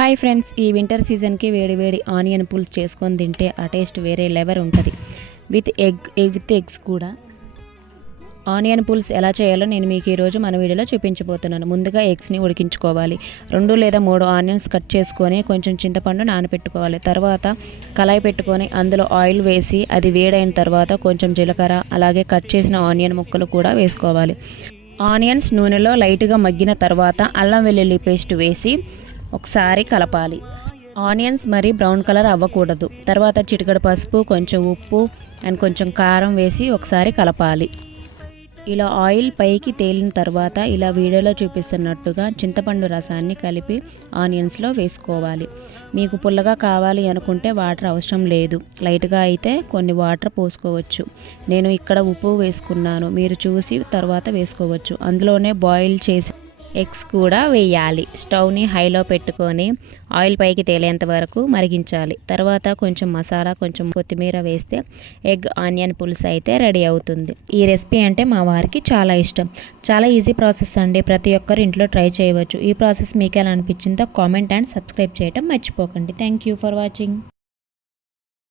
Hi friends, ఈ winter సీజన్కి వేడి వేడి ఆనియన్ పుల్స్ చేసుకొని తింటే ఆ టేస్ట్ వేరే లెవెల్ ఉంటుంది. విత్ ఎగ్స్ కూడా. ఆనియన్ పుల్స్ ఎలా చేయాలో నేను మీకు ఈరోజు మన వీడియోలో చూపించబోతున్నాను. ముందుగా ఎగ్స్ని ఉడికించుకోవాలి. 2 లేదా 3 ఆనియన్స్ కట్ చేసుకొని కొంచెం చింతపండు నానబెట్టుకోవాలి. తర్వాత కళాయి పెట్టుకొని అందులో ఆయిల్ వేసి అది వేడైన తర్వాత కొంచెం జీలకర్ర అలాగే కట్ చేసిన ఆనియన్ ముక్కలు కూడా వేసుకోవాలి. ఆనియన్స్ నూనెలో లైట్గా మగ్గిన తర్వాత అల్లం వెల్లుల్లి పేస్ట్ వేసి ఒకసారి కలపాలి. ఆనియన్స్ మరి బ్రౌన్ కలర్ అవ్వకూడదు. తర్వాత చిటికెడు పసుపు, కొంచెం ఉప్పు అండ్ కొంచెం కారం వేసి ఒకసారి కలపాలి. ఇలా ఆయిల్ పైకి తేలిన తర్వాత ఇలా వీడియోలో చూపిస్తున్నట్టుగా చింతపండు రసాన్ని కలిపి ఆనియన్స్లో వేసుకోవాలి. మీకు పుల్లగా కావాలి అనుకుంటే వాటర్ అవసరం లేదు. లైట్గా అయితే కొన్ని వాటర్ పోసుకోవచ్చు. నేను ఇక్కడ ఉప్పు వేసుకున్నాను, మీరు చూసి తర్వాత వేసుకోవచ్చు. అందులోనే బాయిల్ చేసి ఎగ్స్ కూడా వేయాలి. స్టవ్ని హైలో పెట్టుకొని ఆయిల్ పైకి తేలేంత వరకు మరిగించాలి. తర్వాత కొంచెం మసాలా, కొంచెం కొత్తిమీర వేస్తే ఎగ్ ఆనియన్ పులుసు అయితే రెడీ అవుతుంది. ఈ రెసిపీ అంటే మా వారికి చాలా ఇష్టం. చాలా ఈజీ ప్రాసెస్ అండి. ప్రతి ఒక్కరు ఇంట్లో ట్రై చేయవచ్చు. ఈ ప్రాసెస్ మీకు ఎలా అనిపించిందో కామెంట్ అండ్ సబ్స్క్రైబ్ చేయడం మర్చిపోకండి. Thank you for watching.